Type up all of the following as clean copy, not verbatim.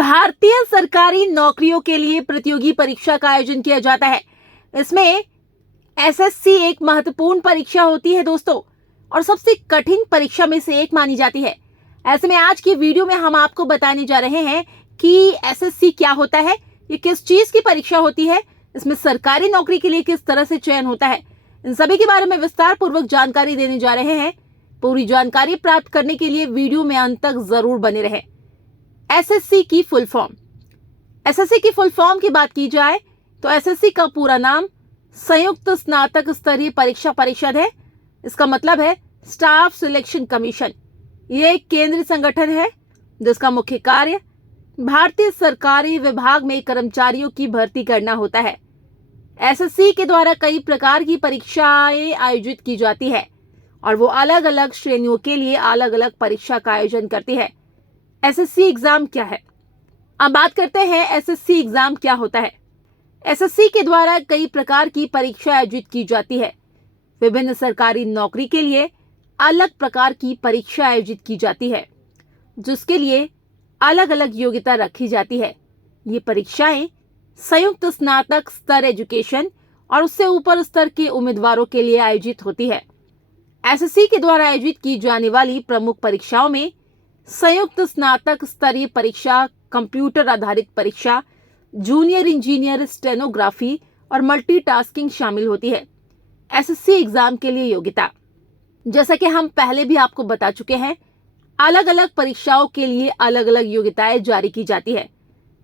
भारतीय सरकारी नौकरियों के लिए प्रतियोगी परीक्षा का आयोजन किया जाता है। इसमें एसएससी एक महत्वपूर्ण परीक्षा होती है दोस्तों, और सबसे कठिन परीक्षा में से एक मानी जाती है। ऐसे में आज की वीडियो में हम आपको बताने जा रहे हैं कि एसएससी क्या होता है, ये किस चीज की परीक्षा होती है, इसमें सरकारी नौकरी के लिए किस तरह से चयन होता है। इन सभी के बारे में विस्तार पूर्वक जानकारी देने जा रहे हैं। पूरी जानकारी प्राप्त करने के लिए वीडियो में अंत तक जरूर बने रहें। एसएससी की फुल फॉर्म। एसएससी की फुल फॉर्म की बात की जाए तो एसएससी का पूरा नाम संयुक्त स्नातक स्तरीय परीक्षा परिषद है। इसका मतलब है स्टाफ सिलेक्शन कमीशन। ये एक केंद्रीय संगठन है जिसका मुख्य कार्य भारतीय सरकारी विभाग में कर्मचारियों की भर्ती करना होता है। एसएससी के द्वारा कई प्रकार की परीक्षाएं आयोजित की जाती है और वो अलग अलग श्रेणियों के लिए अलग अलग परीक्षा का आयोजन करती है। एसएससी एग्जाम क्या है? अब बात करते हैं एसएससी एग्जाम क्या होता है। एसएससी के द्वारा कई प्रकार की परीक्षा आयोजित की जाती है। विभिन्न सरकारी नौकरी के लिए अलग प्रकार की परीक्षा आयोजित की जाती है, जिसके लिए अलग अलग योग्यता रखी जाती है। ये परीक्षाएं संयुक्त स्नातक स्तर एजुकेशन और उससे ऊपर स्तर के उम्मीदवारों के लिए आयोजित होती है। एसएससी के द्वारा आयोजित की जाने वाली प्रमुख परीक्षाओं में संयुक्त स्नातक स्तरीय परीक्षा, कंप्यूटर आधारित परीक्षा, जूनियर इंजीनियर स्टेनोग्राफी और मल्टीटास्किंग शामिल होती है। एसएससी एग्जाम के लिए योग्यता, जैसा कि हम पहले भी आपको बता चुके हैं, अलग अलग परीक्षाओं के लिए अलग अलग योग्यताएं जारी की जाती है।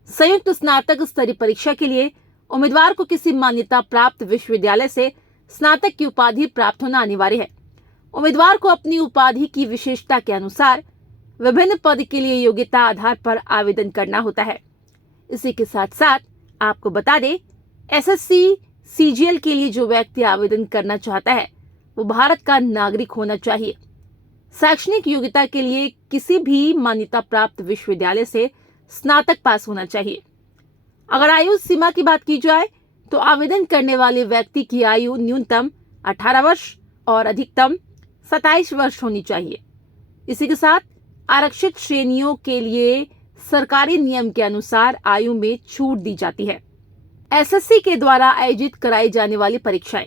संयुक्त स्नातक स्तरीय परीक्षा के लिए उम्मीदवार को किसी मान्यता प्राप्त विश्वविद्यालय से स्नातक की उपाधि प्राप्त होना अनिवार्य है। उम्मीदवार को अपनी उपाधि की विशेषता के अनुसार विभिन्न पद के लिए योग्यता आधार पर आवेदन करना होता है। इसी के साथ साथ आपको बता दें, एसएससी सीजीएल के लिए जो व्यक्ति आवेदन करना चाहता है वो भारत का नागरिक होना चाहिए। शैक्षणिक योग्यता के लिए किसी भी मान्यता प्राप्त विश्वविद्यालय से स्नातक पास होना चाहिए। अगर आयु सीमा की बात की जाए तो आवेदन करने वाले व्यक्ति की आयु न्यूनतम 18 वर्ष और अधिकतम 27 वर्ष होनी चाहिए। इसी के साथ आरक्षित श्रेणियों के लिए सरकारी नियम के अनुसार आयु में छूट दी जाती है। एसएससी के द्वारा आयोजित कराई जाने वाली परीक्षाएं।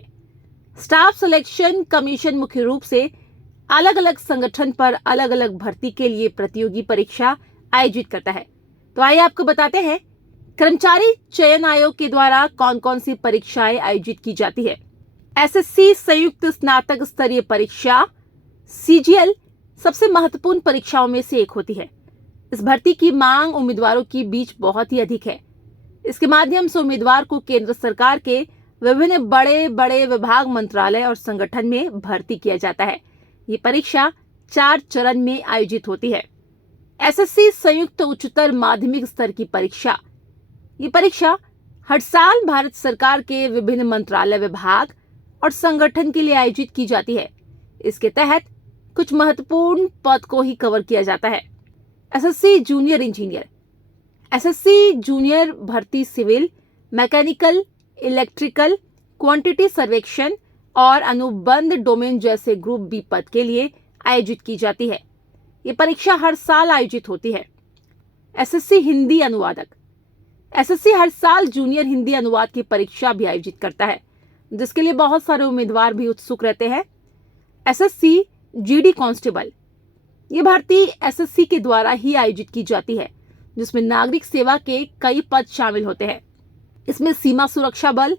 स्टाफ सिलेक्शन कमीशन मुख्य रूप से अलग अलग संगठन पर अलग अलग भर्ती के लिए प्रतियोगी परीक्षा आयोजित करता है। तो आइए आपको बताते हैं कर्मचारी चयन आयोग के द्वारा कौन कौन सी परीक्षाएं आयोजित की जाती है। एसएससी संयुक्त स्नातक स्तरीय परीक्षा सीजीएल सबसे महत्वपूर्ण परीक्षाओं में से एक होती है। इस भर्ती की मांग उम्मीदवारों के बीच बहुत ही अधिक है। इसके माध्यम से उम्मीदवार को केंद्र सरकार के विभिन्न बड़े बड़े विभाग, मंत्रालय और संगठन में भर्ती किया जाता है। ये परीक्षा 4 चरण में आयोजित होती है। एसएससी संयुक्त उच्चतर माध्यमिक स्तर की परीक्षा। ये परीक्षा हर साल भारत सरकार के विभिन्न मंत्रालय, विभाग और संगठन के लिए आयोजित की जाती है। इसके तहत कुछ महत्वपूर्ण पद को ही कवर किया जाता है। SSC junior engineer. SSC junior भर्ती सिविल, मैकेनिकल, इलेक्ट्रिकल, क्वांटिटी सर्वेक्षण और अनुबंध डोमेन जैसे ग्रुप बी पद के लिए आयोजित की जाती है। ये परीक्षा हर साल आयोजित होती है। एसएससी हिंदी अनुवादक। एसएससी हर साल जूनियर हिंदी अनुवाद की परीक्षा भी आयोजित करता है, जिसके लिए बहुत सारे उम्मीदवार भी उत्सुक रहते हैं। SSC GD constable. ये भर्ती एसएससी के द्वारा ही आयोजित की जाती है, जिसमें नागरिक सेवा के कई पद शामिल होते हैं। इसमें सीमा सुरक्षा बल,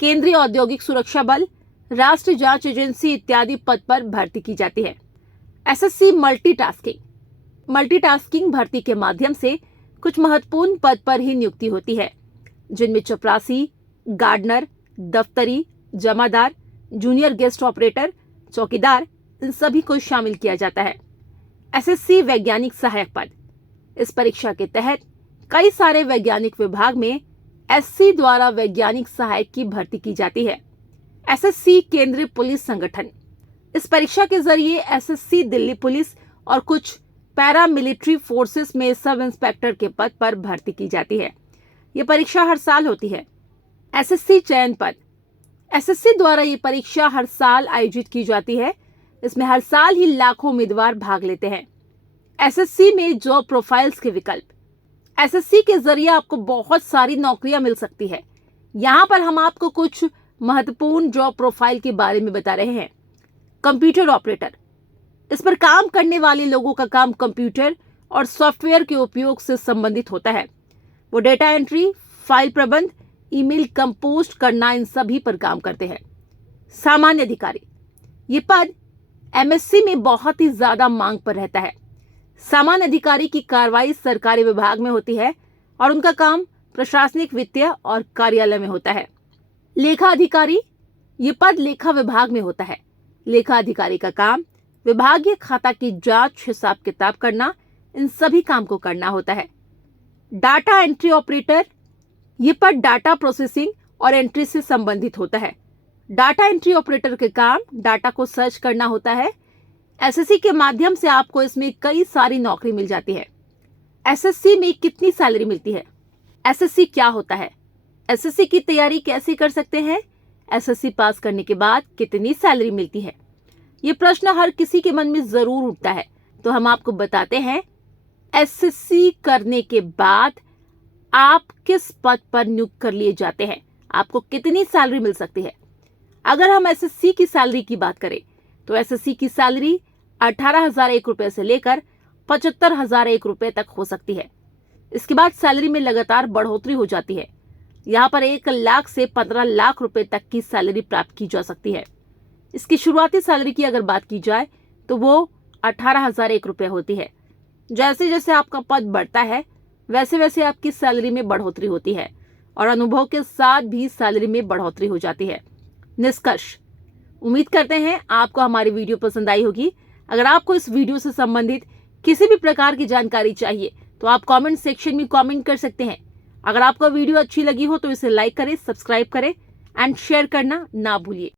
केंद्रीय औद्योगिक सुरक्षा बल, राष्ट्रीय जांच एजेंसी इत्यादि पद पर भर्ती की जाती है। SSC multitasking. मल्टीटास्किंग भर्ती के माध्यम से कुछ महत्वपूर्ण पद पर ही नियुक्ति होती है, जिनमें चपरासी, गार्डनर, दफ्तरी, जमादार, जूनियर गेस्ट ऑपरेटर, चौकीदार, इन सभी को शामिल किया जाता है। एसएससी वैज्ञानिक सहायक पद। इस परीक्षा के तहत कई सारे वैज्ञानिक विभाग में एसएससी द्वारा वैज्ञानिक सहायक की भर्ती की जाती है। एसएससी केंद्रीय पुलिस संगठन। इस परीक्षा के जरिए एसएससी दिल्ली पुलिस और कुछ पैरामिलिट्री फोर्सेस में सब इंस्पेक्टर के पद पर भर्ती की जाती है। ये परीक्षा हर साल होती है। एसएससी चयन पद। एसएससी द्वारा ये परीक्षा हर साल आयोजित की जाती है। इसमें हर साल ही लाखों उम्मीदवार भाग लेते हैं। एसएससी में जॉब प्रोफाइल्स के विकल्प। एसएससी के जरिए आपको बहुत सारी नौकरियां मिल सकती है। यहाँ पर हम आपको कुछ महत्वपूर्ण जॉब प्रोफाइल के बारे में बता रहे हैं। कंप्यूटर ऑपरेटर, इस पर काम करने वाले लोगों का काम कंप्यूटर और सॉफ्टवेयर के उपयोग से संबंधित होता है। वो डेटा एंट्री, फाइल प्रबंध, ईमेल कंपोस्ट करना, इन सभी पर काम करते हैं। सामान्य अधिकारी, ये पद एमएससी में बहुत ही ज्यादा मांग पर रहता है। सामान्य अधिकारी की कार्रवाई सरकारी विभाग में होती है और उनका काम प्रशासनिक, वित्तीय और कार्यालय में होता है। लेखा अधिकारी, ये पद लेखा विभाग में होता है। लेखा अधिकारी का काम विभागीय खाता की जांच, हिसाब किताब करना, इन सभी काम को करना होता है। डाटा एंट्री ऑपरेटर, ये पद डाटा प्रोसेसिंग और एंट्री से संबंधित होता है। डाटा एंट्री ऑपरेटर के काम डाटा को सर्च करना होता है। एसएससी के माध्यम से आपको इसमें कई सारी नौकरी मिल जाती है। एसएससी में कितनी सैलरी मिलती है? एसएससी क्या होता है? एसएससी की तैयारी कैसे कर सकते हैं? एसएससी पास करने के बाद कितनी सैलरी मिलती है? ये प्रश्न हर किसी के मन में जरूर उठता है, तो हम आपको बताते हैं एसएससी करने के बाद आप किस पद पर नियुक्त कर लिए जाते हैं, आपको कितनी सैलरी मिल सकती है। अगर हम एसएससी की सैलरी की बात करें तो एसएससी की सैलरी 18,001 रुपए से लेकर 75,001 रुपए तक हो सकती है। इसके बाद सैलरी में लगातार बढ़ोतरी हो जाती है। यहाँ पर 1 लाख से 15 लाख रुपए तक की सैलरी प्राप्त की जा सकती है। इसकी शुरुआती सैलरी की अगर बात की जाए तो वो 18,001 रुपए होती है। जैसे जैसे आपका पद बढ़ता है वैसे वैसे आपकी सैलरी में बढ़ोतरी होती है और अनुभव के साथ भी सैलरी में बढ़ोतरी हो जाती है। निष्कर्ष, उम्मीद करते हैं आपको हमारी वीडियो पसंद आई होगी। अगर आपको इस वीडियो से संबंधित किसी भी प्रकार की जानकारी चाहिए तो आप कमेंट सेक्शन में कमेंट कर सकते हैं। अगर आपको वीडियो अच्छी लगी हो तो इसे लाइक करें, सब्सक्राइब करें एंड शेयर करना ना भूलिए।